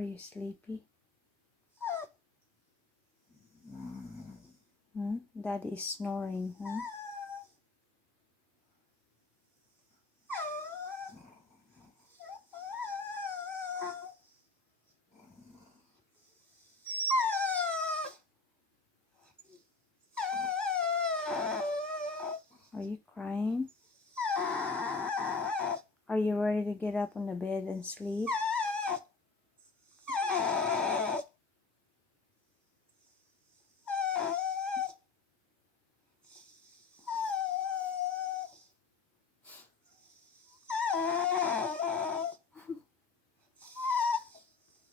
Are you sleepy? Daddy is snoring, huh? Are you crying? Are you ready to get up on the bed and sleep?